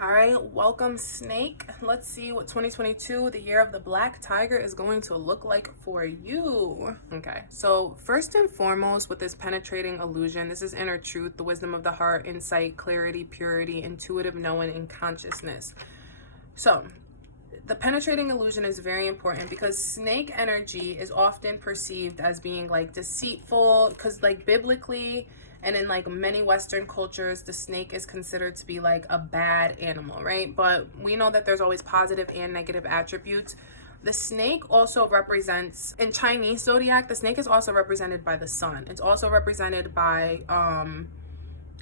All right, welcome Snake. Let's see what 2022, the year of the black tiger, is going to look like for you. Okay, so first and foremost with this penetrating illusion, this is inner truth, the wisdom of the heart, insight, clarity, purity, intuitive knowing, and consciousness. So the penetrating illusion is very important because snake energy is often perceived as being like deceitful, because like biblically and in like many Western cultures, the snake is considered to be like a bad animal, right? But we know that there's always positive and negative attributes. The snake also represents, in Chinese zodiac, the snake is also represented by the sun. It's also represented by,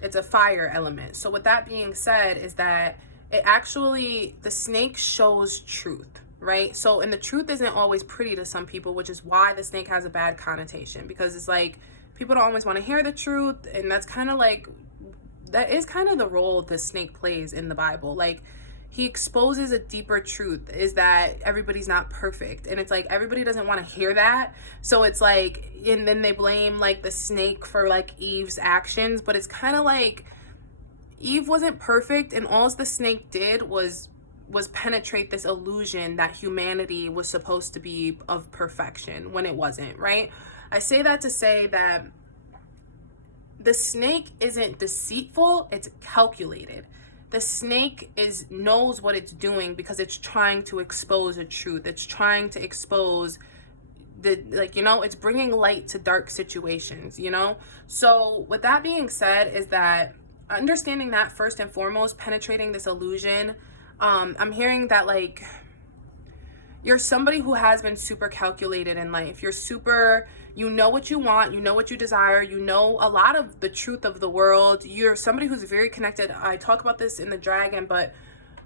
it's a fire element. So with that being said, is that it actually, the snake shows truth, right? So, and the truth isn't always pretty to some people, which is why the snake has a bad connotation, because it's like, people don't always want to hear the truth, and that's kind of like, that is kind of the role the snake plays in the Bible. Like, he exposes a deeper truth, is that everybody's not perfect, and it's like everybody doesn't want to hear that. So it's like, and then they blame like the snake for like Eve's actions, but it's kind of like Eve wasn't perfect, and all the snake did was penetrate this illusion that humanity was supposed to be of perfection when it wasn't, right? I say that to say that the snake isn't deceitful, it's calculated. The snake knows what it's doing because it's trying to expose a truth. It's trying to expose it's bringing light to dark situations, So with that being said, is that understanding that first and foremost, penetrating this illusion, I'm hearing that like you're somebody who has been super calculated in life. You know what you want, you know what you desire, you know a lot of the truth of the world. You're somebody who's very connected. I talk about this in the dragon, but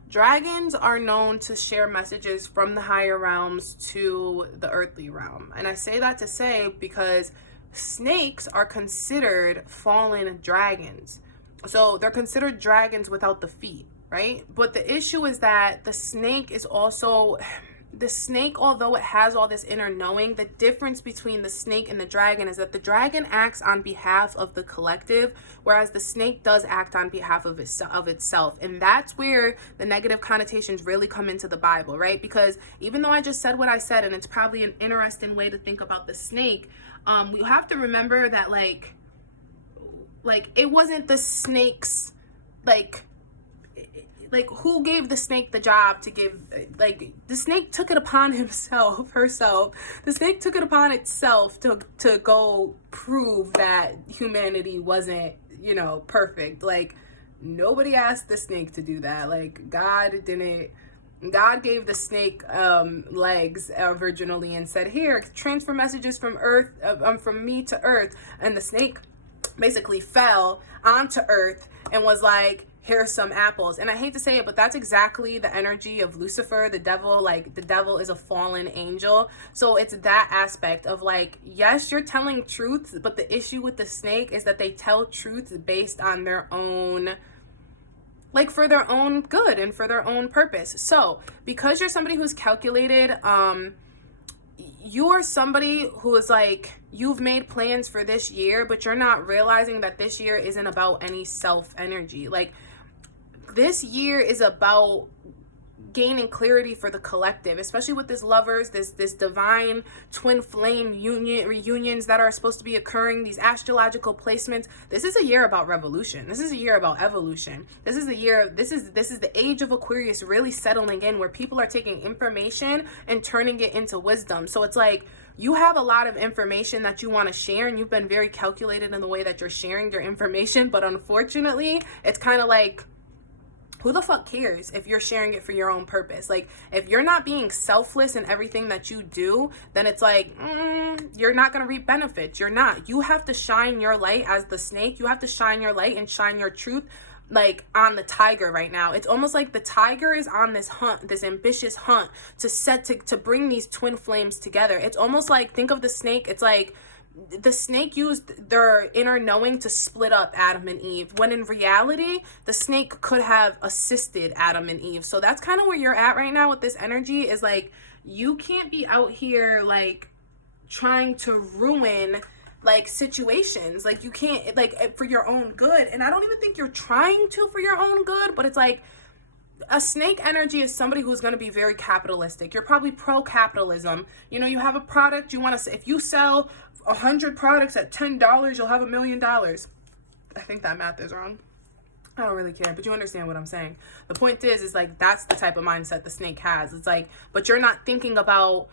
dragons are known to share messages from the higher realms to the earthly realm. And I say that to say because snakes are considered fallen dragons. So they're considered dragons without the feet, right? But the issue is that the snake, although it has all this inner knowing, the difference between the snake and the dragon is that the dragon acts on behalf of the collective, whereas the snake does act on behalf of itself. And that's where the negative connotations really come into the Bible, right? Because even though I just said what I said, and it's probably an interesting way to think about the snake, we have to remember that like it wasn't the snake's who gave the snake the job to give, the snake took it upon herself. The snake took it upon itself to go prove that humanity wasn't, perfect. Like, nobody asked the snake to do that. Like, God gave the snake legs originally and said, here, transfer messages from earth, from me to earth. And the snake basically fell onto earth and was like, here's some apples. And I hate to say it, but that's exactly the energy of Lucifer, the devil. Like, the devil is a fallen angel. So it's that aspect of like, yes, you're telling truth, but the issue with the snake is that they tell truth based on their own, like for their own good and for their own purpose. So because you're somebody who's calculated, you're somebody who is like, you've made plans for this year, but you're not realizing that this year isn't about any self energy. Like, this year is about gaining clarity for the collective, especially with this lovers, this divine twin flame reunions that are supposed to be occurring, these astrological placements. This is a year about revolution. This is a year about evolution. This is the age of Aquarius really settling in, where people are taking information and turning it into wisdom. So it's like, you have a lot of information that you want to share, and you've been very calculated in the way that you're sharing your information, but unfortunately, it's kind of like, who the fuck cares if you're sharing it for your own purpose? Like, if you're not being selfless in everything that you do, then it's like, you're not going to reap benefits. You're not. You have to shine your light as the snake. You have to shine your light and shine your truth, like on the tiger right now. It's almost like the tiger is on this hunt, this ambitious hunt to bring these twin flames together. It's almost like, think of the snake. It's like, the snake used their inner knowing to split up Adam and Eve, when in reality, the snake could have assisted Adam and Eve. So that's kind of where you're at right now with this energy, is like, you can't be out here like trying to ruin like situations. Like, you can't, like, for your own good. And I don't even think you're trying to for your own good, but it's like, a snake energy is somebody who's going to be very capitalistic. You're probably pro-capitalism. You know, you have a product, you want to, if you sell 100 products at $10, you'll have $1 million. I think that math is wrong. I don't really care, but you understand what I'm saying. The point is like, that's the type of mindset the snake has. It's like, but you're not thinking about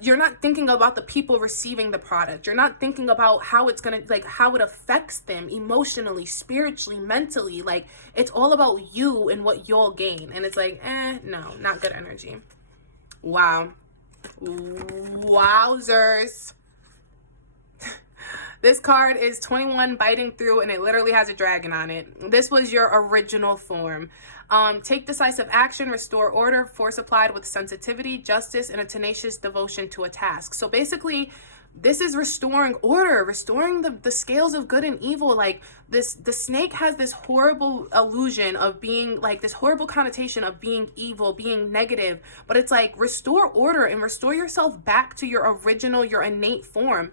the people receiving the product. You're not thinking about how it's going to, like, how it affects them emotionally, spiritually, mentally. Like, it's all about you and what you'll gain. And it's like, no, not good energy. Wow. Wowzers. This card is 21 biting through, and it literally has a dragon on it. This was your original form. Take decisive action, restore order, force applied with sensitivity, justice, and a tenacious devotion to a task. So basically, this is restoring order, restoring the scales of good and evil. Like the snake has this horrible illusion of being, like, this horrible connotation of being evil, being negative. But it's like, restore order and restore yourself back to your original, your innate form,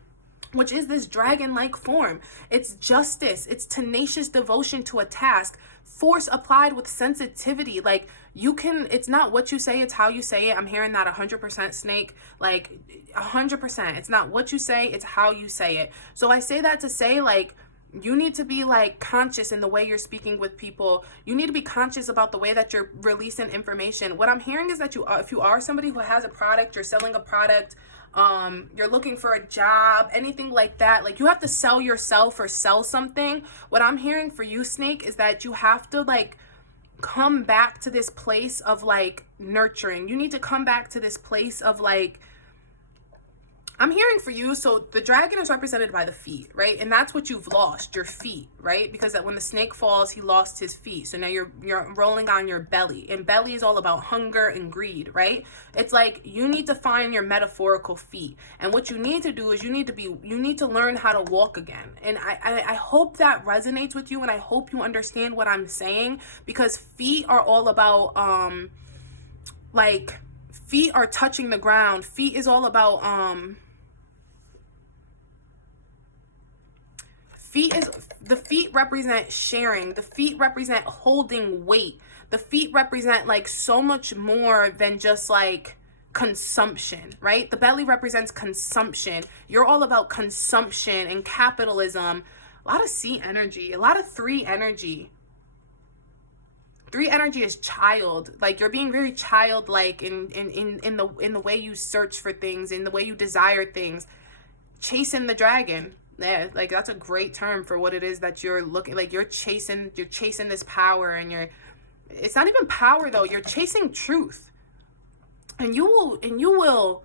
which is this dragon-like form. It's justice. It's tenacious devotion to a task. Force applied with sensitivity. Like, you can, it's not what you say, it's how you say it. I'm hearing that 100%, snake. Like, 100%. It's not what you say, it's how you say it. So I say that to say, like, you need to be, like, conscious in the way you're speaking with people. You need to be conscious about the way that you're releasing information. What I'm hearing is that if you are somebody who has a product, you're selling a product, you're looking for a job, anything like that, like, you have to sell yourself or sell something. What I'm hearing for you, snake, is that you have to, like, come back to this place of, like, nurturing. You need to come back to this place of, like, I'm hearing for you, so the dragon is represented by the feet, right? And that's what you've lost, your feet, right? Because that when the snake falls, he lost his feet. So now you're rolling on your belly. And belly is all about hunger and greed, right? It's like, you need to find your metaphorical feet. And what you need to do is you need to learn how to walk again. And I hope that resonates with you, and I hope you understand what I'm saying, because feet are all about, like, feet are touching the ground. Feet is all about, the feet represent sharing. The feet represent holding weight. The feet represent, like, so much more than just, like, consumption, right? The belly represents consumption. You're all about consumption and capitalism. A lot of C energy, a lot of 3 energy. 3 energy is child. Like, you're being very childlike in the way you search for things, in the way you desire things. Chasing the dragon. Yeah, like, that's a great term for what it is that you're looking, like, you're chasing this power, and it's not even power though, you're chasing truth. And you will,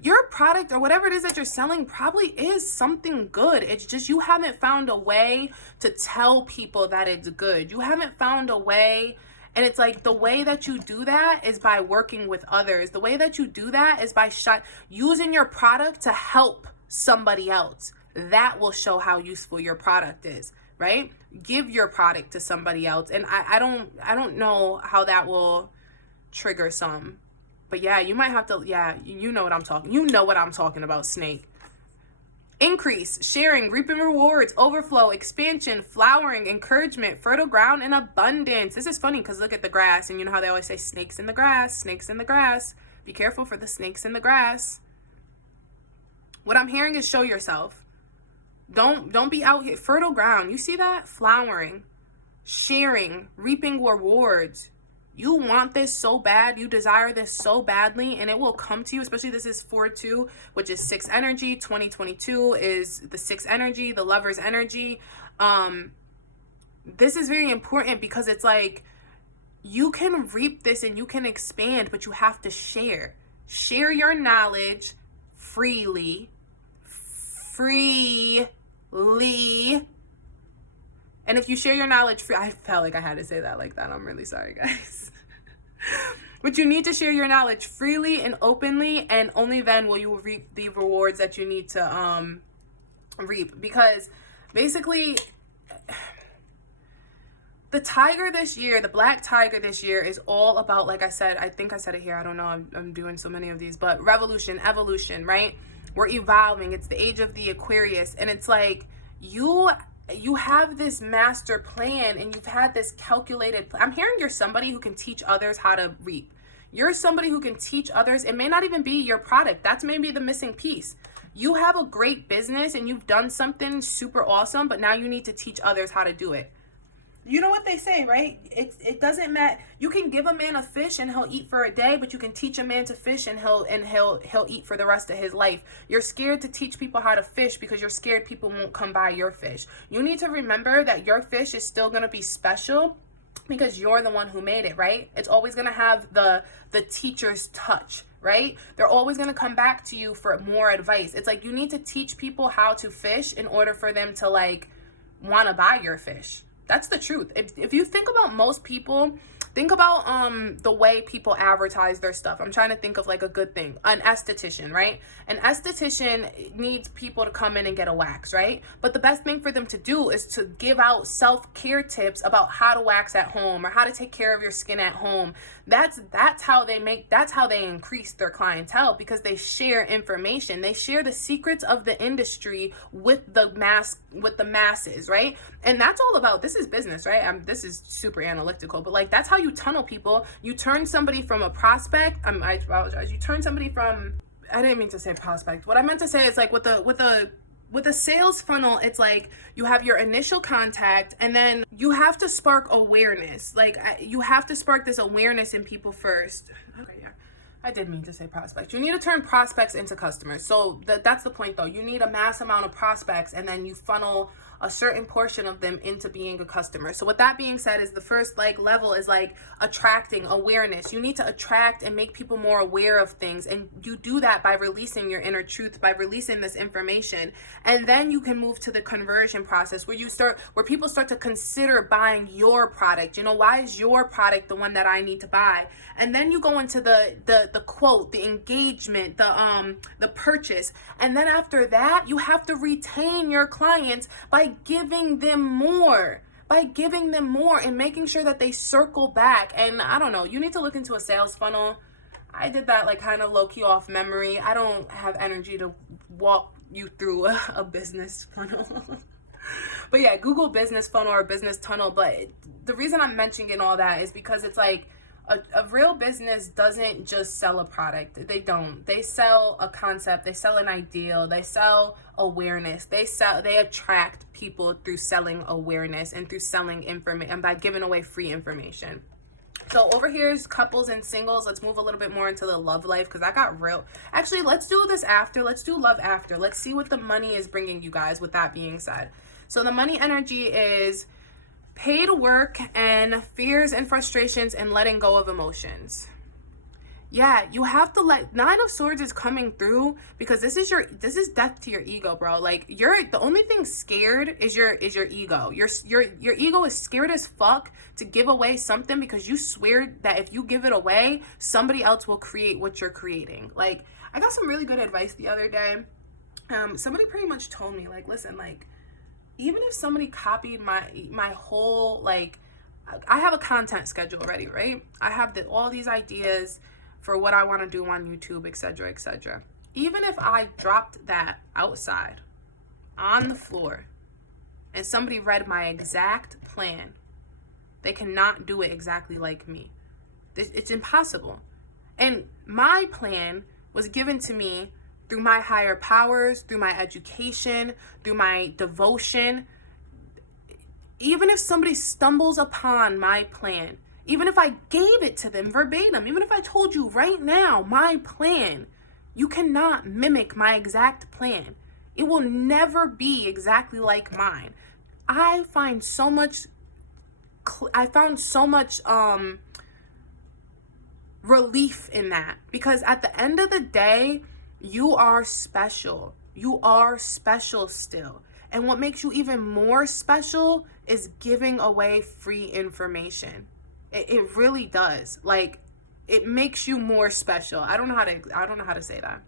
your product or whatever it is that you're selling probably is something good. It's just you haven't found a way to tell people that it's good. You haven't found a way. And it's like, the way that you do that is by working with others. The way that you do that is by using your product to help somebody else. That will show how useful your product is, right? Give your product to somebody else. And I don't know how that will trigger some. But yeah, you might have to, yeah, you know what I'm talking about, snake. Increase, sharing, reaping rewards, overflow, expansion, flowering, encouragement, fertile ground, and abundance. This is funny because look at the grass, and you know how they always say snakes in the grass, snakes in the grass. Be careful for the snakes in the grass. What I'm hearing is show yourself. Don't be out here. Fertile ground. You see that? Flowering, sharing, reaping rewards. You want this so bad. You desire this so badly, and it will come to you. Especially this is 4-2, which is 6 energy. 2022 is the 6 energy, the lover's energy. This is very important because it's like, you can reap this and you can expand, but you have to share. Share your knowledge freely. And if you share your knowledge I felt like I had to say that like that. I'm really sorry, guys. But you need to share your knowledge freely and openly, and only then will you reap the rewards that you need to reap. Because basically, the tiger this year, the black tiger this year, is all about, like I said, I think I said it here, I don't know, I'm doing so many of these, but revolution, evolution, right? We're evolving. It's the age of the Aquarius, and it's like, you you have this master plan and you've had this calculated I'm hearing you're somebody who can teach others how to reap. You're somebody who can teach others. It may not even be your product. That's maybe the missing piece. You have a great business and you've done something super awesome, but now you need to teach others how to do it. You know what they say, right? It doesn't matter. You can give a man a fish and he'll eat for a day, but you can teach a man to fish and he'll eat for the rest of his life. You're scared to teach people how to fish because you're scared people won't come buy your fish. You need to remember that your fish is still going to be special because you're the one who made it, right? It's always going to have the teacher's touch, right? They're always going to come back to you for more advice. It's like you need to teach people how to fish in order for them to like want to buy your fish. That's the truth. If you think about most people, think about the way people advertise their stuff. I'm trying to think of like a good thing. An esthetician, right? An esthetician needs people to come in and get a wax, right? But the best thing for them to do is to give out self-care tips about how to wax at home or how to take care of your skin at home. That's how they increase their clientele, because they share information. They share the secrets of the industry with the masses, right? And that's all about, this is business, right? This is super analytical, but like that's how you tunnel people. You turn somebody from a prospect. I apologize. You turn somebody from, I didn't mean to say prospect. What I meant to say is like with a sales funnel, it's like you have your initial contact and then you have to spark awareness. Like you have to spark this awareness in people first. Okay, yeah. I did mean to say prospects. You need to turn prospects into customers. So that's the point though. You need a mass amount of prospects and then you funnel a certain portion of them into being a customer. So with that being said, is the first like level is like attracting awareness. You need to attract and make people more aware of things, and you do that by releasing your inner truth, by releasing this information. And then you can move to the conversion process where people start to consider buying your product. You know, why is your product the one that I need to buy? And then you go into the quote, the engagement, the purchase. And then after that, you have to retain your clients by giving them more and making sure that they circle back. And I don't know, you need to look into a sales funnel. I did that like kind of low-key off memory. I don't have energy to walk you through a business funnel. But yeah, Google business funnel or business tunnel. But the reason I'm mentioning all that is because it's like a real business doesn't just sell a product. They don't. They sell a concept. They sell an ideal. They sell awareness. They attract people through selling awareness and through selling information and by giving away free information. So over here is couples and singles. Let's move a little bit more into the love life because I got real. Actually, let's do this after. Let's do love after. Let's see what the money is bringing you guys with that being said. So the money energy is paid work and fears and frustrations and letting go of emotions. Yeah, you have to let, Nine of Swords is coming through because this is death to your ego, bro. Like the only thing scared is your ego. Your ego is scared as fuck to give away something because you swear that if you give it away, somebody else will create what you're creating. Like I got some really good advice the other day. Somebody pretty much told me like, listen, like even if somebody copied my whole, like, I have a content schedule already, right? I have all these ideas for what I want to do on YouTube, etc., etc. Even if I dropped that outside on the floor and somebody read my exact plan, they cannot do it exactly like me. It's impossible. And my plan was given to me through my higher powers, through my education, through my devotion. Even if somebody stumbles upon my plan, even if I gave it to them verbatim, even if I told you right now my plan, you cannot mimic my exact plan. It will never be exactly like mine. I found so much relief in that, because at the end of the day, you are special. You are special still. And what makes you even more special is giving away free information. It really does. Like, it makes you more special. I don't know how to say that.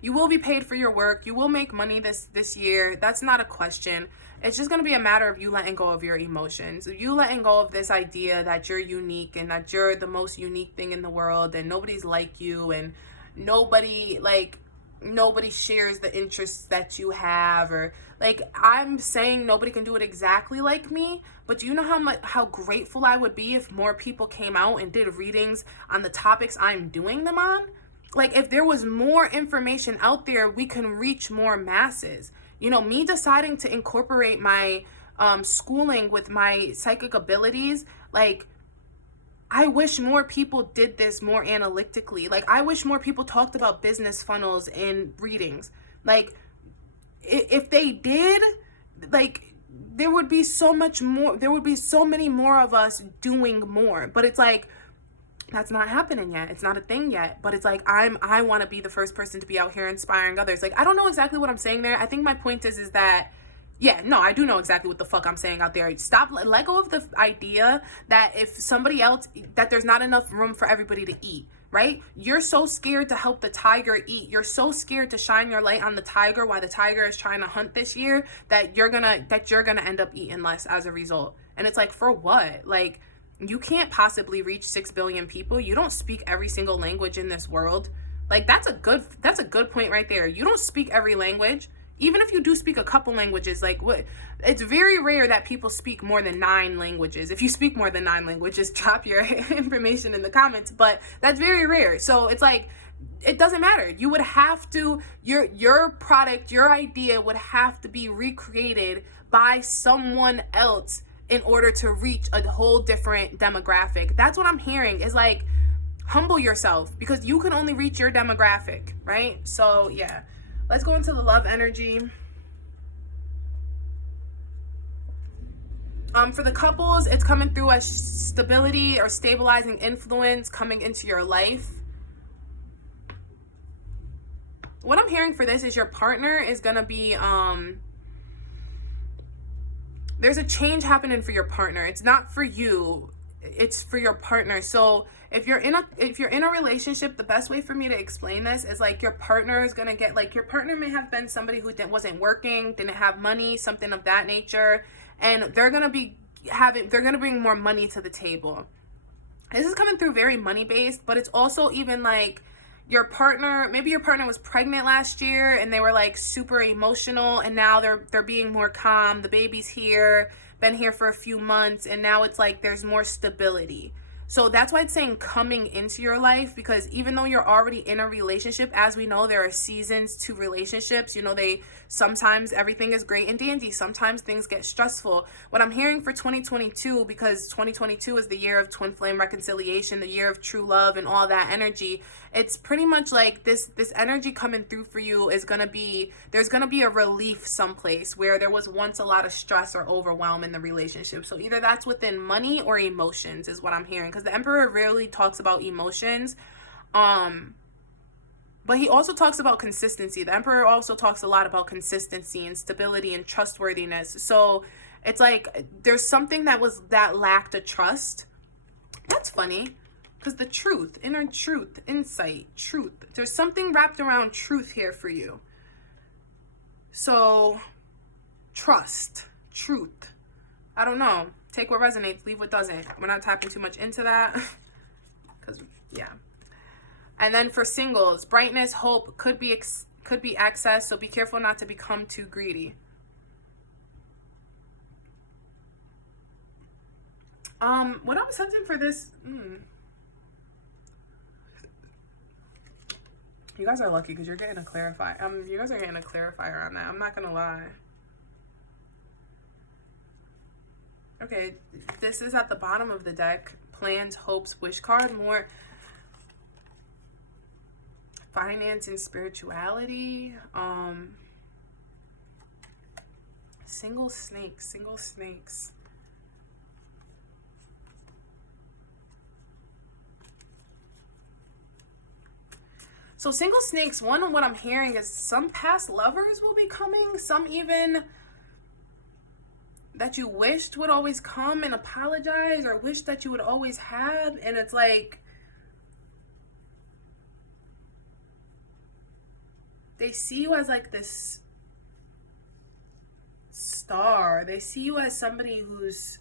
You will be paid for your work. You will make money this year. That's not a question. It's just going to be a matter of you letting go of your emotions. You letting go of this idea that you're unique and that you're the most unique thing in the world and nobody's like you and nobody, like, nobody shares the interests that you have, or like, I'm saying nobody can do it exactly like me, but do you know how grateful I would be if more people came out and did readings on the topics I'm doing them on? Like, if there was more information out there, we can reach more masses. You know, me deciding to incorporate my schooling with my psychic abilities, like, I wish more people did this more analytically. Like, I wish more people talked about business funnels in readings. Like, if they did, like, there would be so much more, there would be so many more of us doing more. But it's like, that's not happening yet. It's not a thing yet. But it's like, I want to be the first person to be out here inspiring others. Like, I don't know exactly what I'm saying there. I think my point is that, yeah, no, I do know exactly what the fuck I'm saying out there. Stop, let go of the idea that if somebody else, that there's not enough room for everybody to eat, right? You're so scared to help the tiger eat. You're so scared to shine your light on the tiger while the tiger is trying to hunt this year, that you're gonna end up eating less as a result. And it's like, for what? Like, you can't possibly reach 6 billion people. You don't speak every single language in this world. Like, that's a good point right there. You don't speak every language. Even if you do speak a couple languages, like, what? It's very rare that people speak more than 9 languages. If you speak more than 9 languages, drop your information in the comments. But that's very rare. So it's like, it doesn't matter. You would have to, your product, your idea would have to be recreated by someone else in order to reach a whole different demographic. That's what I'm hearing, is like, humble yourself, because you can only reach your demographic, right? So yeah. Let's go into the love energy. For the couples, it's coming through as stability or stabilizing influence coming into your life. What I'm hearing for this is your partner is going to be, there's a change happening for your partner. It's not for you. It's for your partner. So if you're in a relationship, the best way for me to explain this is like, your partner is going to get, like, your partner may have been somebody who wasn't working, didn't have money, something of that nature. And they're going to bring more money to the table. This is coming through very money based, but it's also even like, maybe your partner was pregnant last year and they were like super emotional, and now they're being more calm. The baby's here, been here for a few months, and now it's like there's more stability. So that's why it's saying coming into your life, because even though you're already in a relationship, as we know, there are seasons to relationships. You know, sometimes everything is great and dandy. Sometimes things get stressful. What I'm hearing for 2022, because 2022 is the year of twin flame reconciliation, the year of true love and all that energy, it's pretty much like this energy coming through for you is going to be, there's going to be a relief someplace where there was once a lot of stress or overwhelm in the relationship. So either that's within money or emotions is what I'm hearing, because the Emperor rarely talks about emotions. But he also talks about consistency. The Emperor also talks a lot about consistency and stability and trustworthiness. So it's like there's something that lacked a trust. That's funny. Because the truth, inner truth, insight, truth. There's something wrapped around truth here for you. So, trust, truth. I don't know. Take what resonates, leave what doesn't. We're not tapping too much into that. Because, yeah. And then for singles, brightness, hope, could be excess. So be careful not to become too greedy. What I'm sensing for this... You guys are lucky because you're getting a clarifier. You guys are getting a clarifier on that. I'm not gonna lie. Okay, this is at the bottom of the deck. Plans, hopes, wish card. More finance and spirituality. Single snakes. So single snakes, one, what I'm hearing is some past lovers will be coming, some even that you wished would always come and apologize, or wish that you would always have. And it's like, they see you as like this star. They see you as somebody who's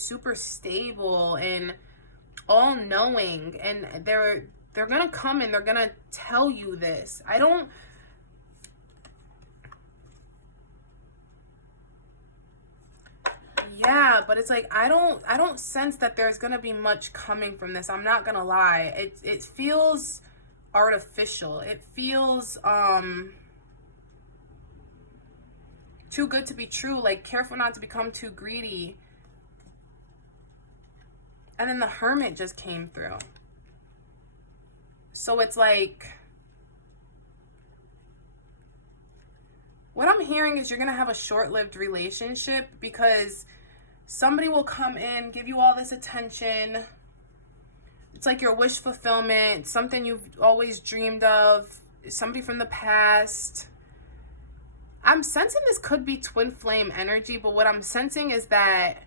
super stable and all-knowing, and They're going to come and they're going to tell you this. Yeah, but it's like I don't sense that there's gonna be much coming from this. I'm not gonna lie. It feels artificial. It feels too good to be true. Like, careful not to become too greedy. And then the Hermit just came through. So it's like, what I'm hearing is you're gonna have a short-lived relationship because somebody will come in, give you all this attention. It's like your wish fulfillment, something you've always dreamed of, somebody from the past. I'm sensing this could be twin flame energy, but what I'm sensing is that,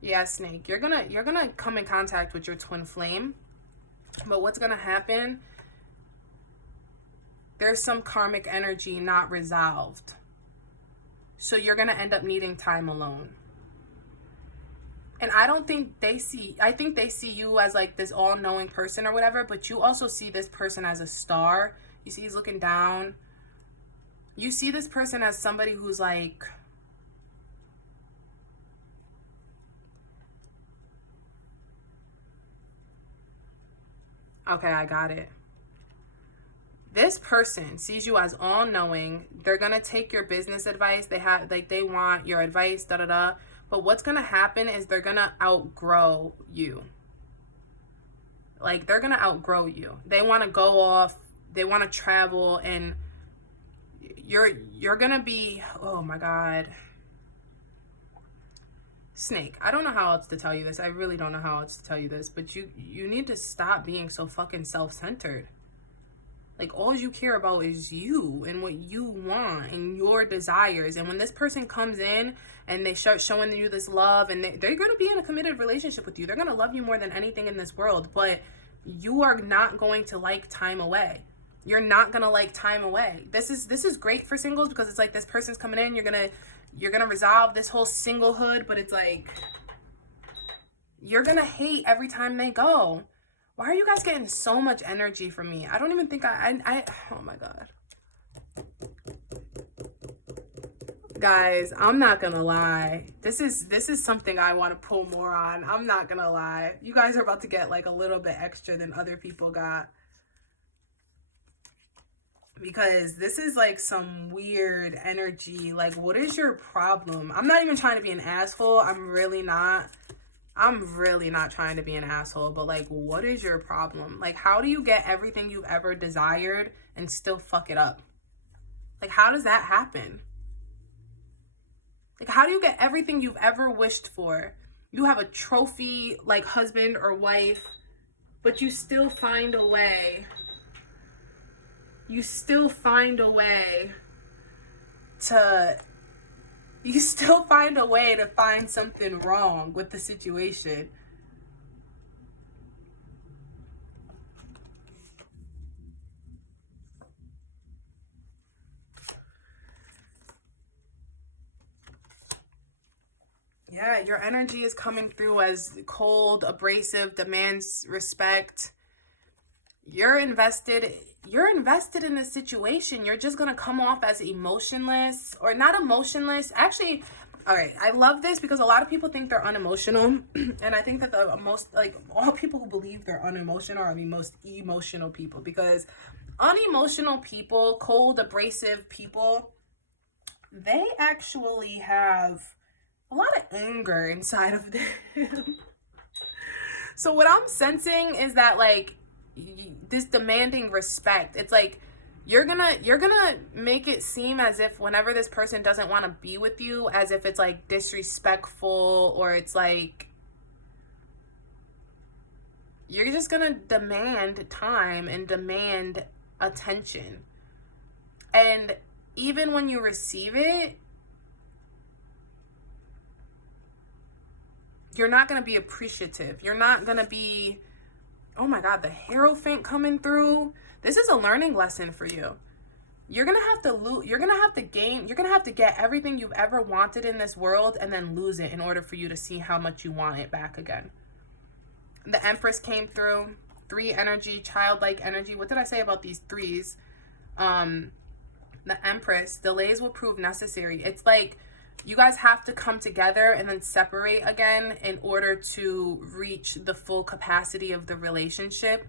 yeah, Snake, you're gonna come in contact with your twin flame. But what's gonna happen? There's some karmic energy not resolved. So you're gonna end up needing time alone. And I think they see you as like this all-knowing person or whatever, but you also see this person as a star. You see he's looking down. You see this person as somebody who's like, okay, I got it. This person sees you as all-knowing. They're gonna take your business advice. They want your advice, da-da-da. But what's gonna happen is they're gonna outgrow you. Like, they're gonna outgrow you. They wanna go off, they wanna travel, and you're gonna be, oh my God. Snake, I don't know how else to tell you this. I really don't know how else to tell you this, but you need to stop being so fucking self-centered. Like, all you care about is you and what you want and your desires. And when this person comes in and they start showing you this love, and they're going to be in a committed relationship with you. They're going to love you more than anything in this world. But you are not going to like time away. You're not going to like time away. This is great for singles because it's like this person's coming in. You're going to resolve this whole singlehood. But it's like, you're going to hate every time they go. Why are you guys getting so much energy from me? I don't even think I oh my God. Guys, I'm not gonna lie. This is something I want to pull more on. I'm not gonna lie. You guys are about to get like a little bit extra than other people got. Because this is like some weird energy. Like, what is your problem? I'm not even trying to be an asshole. I'm really not trying to be an asshole, but like, what is your problem? Like, how do you get everything you've ever desired and still fuck it up? Like, how does that happen? Like, how do you get everything you've ever wished for? You have a trophy, like, husband or wife, but you still find a way. You still find a way to find something wrong with the situation. Yeah, your energy is coming through as cold, abrasive, demands respect. You're invested in this situation. You're just gonna come off as emotionless, or not emotionless. Actually, all right, I love this because a lot of people think they're unemotional. And I think that the most, like, all people who believe they're unemotional are the most emotional people, because unemotional people, cold, abrasive people, they actually have a lot of anger inside of them. So what I'm sensing is that, like, this demanding respect, it's like you're gonna make it seem as if whenever this person doesn't want to be with you, as if it's like disrespectful, or it's like you're just gonna demand time and demand attention. And even when you receive it, you're not gonna be appreciative. You're not gonna be, oh my God, the Hierophant coming through. This is a learning lesson for you. You're gonna have to get everything you've ever wanted in this world and then lose it in order for you to see how much you want it back again. The Empress came through. three energy, childlike energy. What did I say about these threes? The Empress, delays will prove necessary. It's like you guys have to come together and then separate again in order to reach the full capacity of the relationship.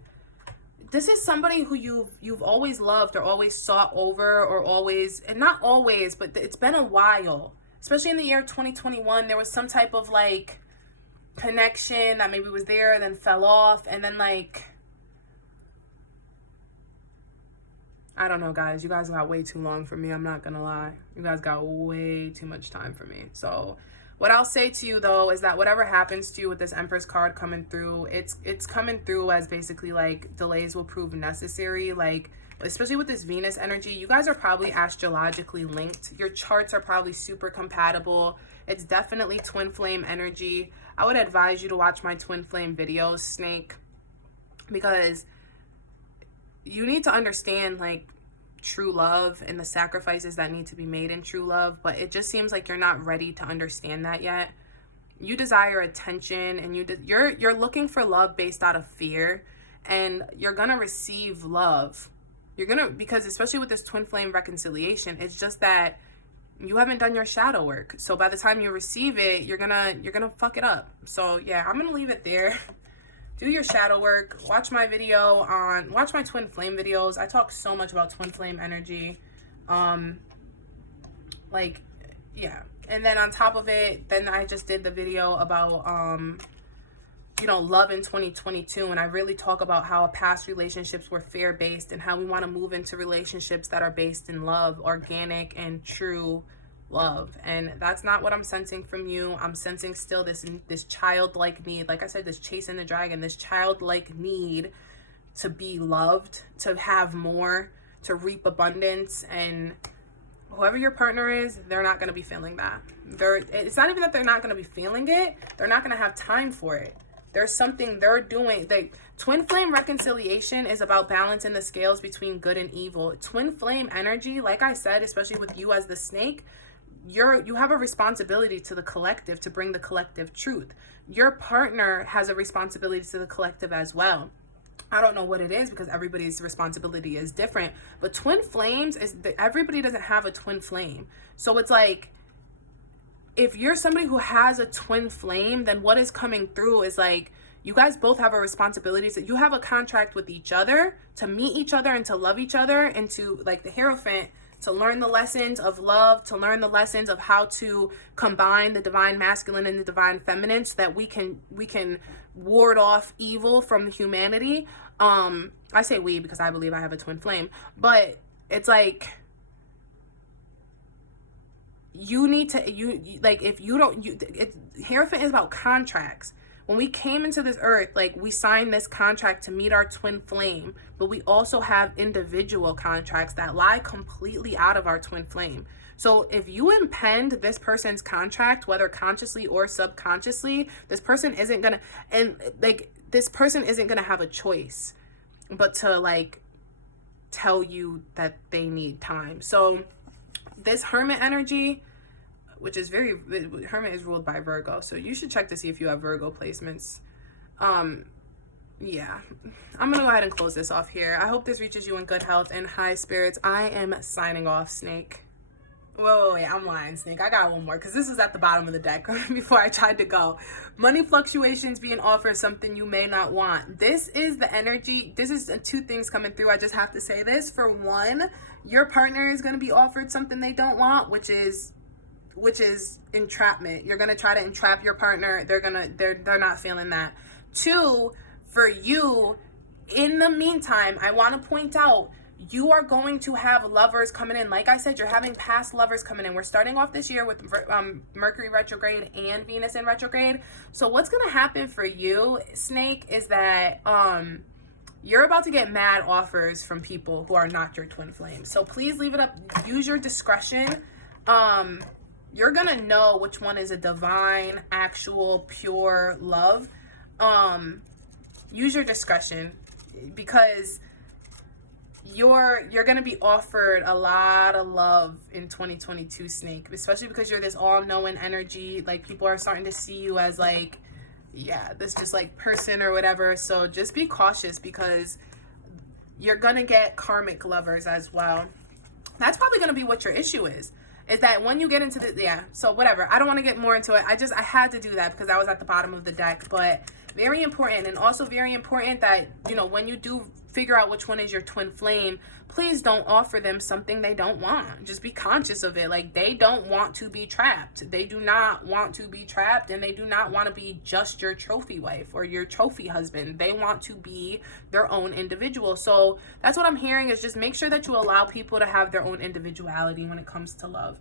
This is somebody who you've always loved or always sought over, or always, and not always, but it's been a while. Especially in the year 2021, there was some type of like connection that maybe was there, then fell off, and then like, I don't know, guys. You guys got way too long for me. I'm not gonna lie. You guys got way too much time for me. So what I'll say to you though is that whatever happens to you with this Empress card coming through, it's coming through as basically like delays will prove necessary. Like, especially with this Venus energy, you guys are probably astrologically linked. Your charts are probably super compatible. It's definitely twin flame energy. I would advise you to watch my twin flame videos, Snake, because you need to understand like true love and the sacrifices that need to be made in true love, but it just seems like you're not ready to understand that yet. You desire attention, and you're looking for love based out of fear, and you're gonna receive love. You're gonna, because especially with this twin flame reconciliation, it's just that you haven't done your shadow work. So by the time you receive it, you're gonna fuck it up. So yeah, I'm gonna leave it there. Do your shadow work. Watch my watch my twin flame videos. I talk so much about twin flame energy. Like, yeah. And then on top of it, then I just did the video about, you know, love in 2022. And I really talk about how past relationships were fear-based and how we want to move into relationships that are based in love, organic and true love. And that's not what I'm sensing from you. I'm sensing still this childlike need. Like I said, this chasing the dragon, this childlike need to be loved, to have more, to reap abundance. And whoever your partner is, they're not going to be feeling that. It's not even that they're not going to be feeling it. They're not going to have time for it. There's something they're doing. Twin flame reconciliation is about balancing the scales between good and evil. Twin flame energy, like I said, especially with you as the snake, you have a responsibility to the collective, to bring the collective truth. Your partner has a responsibility to the collective as well. I don't know what it is because everybody's responsibility is different, but twin flames is that everybody doesn't have a twin flame. So it's like, if you're somebody who has a twin flame, then what is coming through is like, you guys both have a responsibility. So you have a contract with each other to meet each other and to love each other, and to, like the Hierophant, to learn the lessons of love, to learn the lessons of how to combine the divine masculine and the divine feminine, so that we can ward off evil from humanity. I say we because I believe I have a twin flame, but it's like, you need to, Hierophant is about contracts. When we came into this earth, like, we signed this contract to meet our twin flame, but we also have individual contracts that lie completely out of our twin flame. So if you impend this person's contract, whether consciously or subconsciously, this person isn't gonna have a choice but to like tell you that they need time. So this Hermit energy, which is Hermit is ruled by Virgo, so you should check to see if you have Virgo placements. Yeah, I'm gonna go ahead and close this off here. I hope this reaches you in good health and high spirits. I am signing off, Snake. Wait, I'm lying, Snake. I got one more because this is at the bottom of the deck before I tried to go. Money fluctuations being offered something you may not want. This is the energy. This is two things coming through. I just have to say this. For one, your partner is going to be offered something they don't want, which is entrapment. You're going to try to entrap your partner. They're not feeling that. Two, for you, in the meantime, I want to point out, you are going to have lovers coming in. Like I said, you're having past lovers coming in. We're starting off this year with Mercury retrograde and Venus in retrograde. So what's going to happen for you, Snake, is that you're about to get mad offers from people who are not your twin flame. So please leave it up. Use your discretion. You're going to know which one is a divine, actual, pure love. Use your discretion, because you're going to be offered a lot of love in 2022, Snake, especially because you're this all-knowing energy. Like, people are starting to see you as like yeah, this just like person or whatever. So just be cautious, because you're gonna get karmic lovers as well. That's probably gonna be what your issue is that when you get into the, yeah, so whatever, I don't want to get more into it. I had to do that because I was at the bottom of the deck. But very important, and also very important that, you know, when you do figure out which one is your twin flame, please don't offer them something they don't want. Just be conscious of it. Like, they don't want to be trapped. They do not want to be trapped, and they do not want to be just your trophy wife or your trophy husband. They want to be their own individual. So that's what I'm hearing, is just make sure that you allow people to have their own individuality when it comes to love.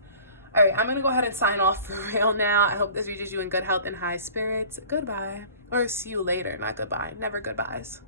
All right, I'm going to go ahead and sign off for real now. I hope this reaches you in good health and high spirits. Goodbye. Or see you later, not goodbye. Never goodbyes.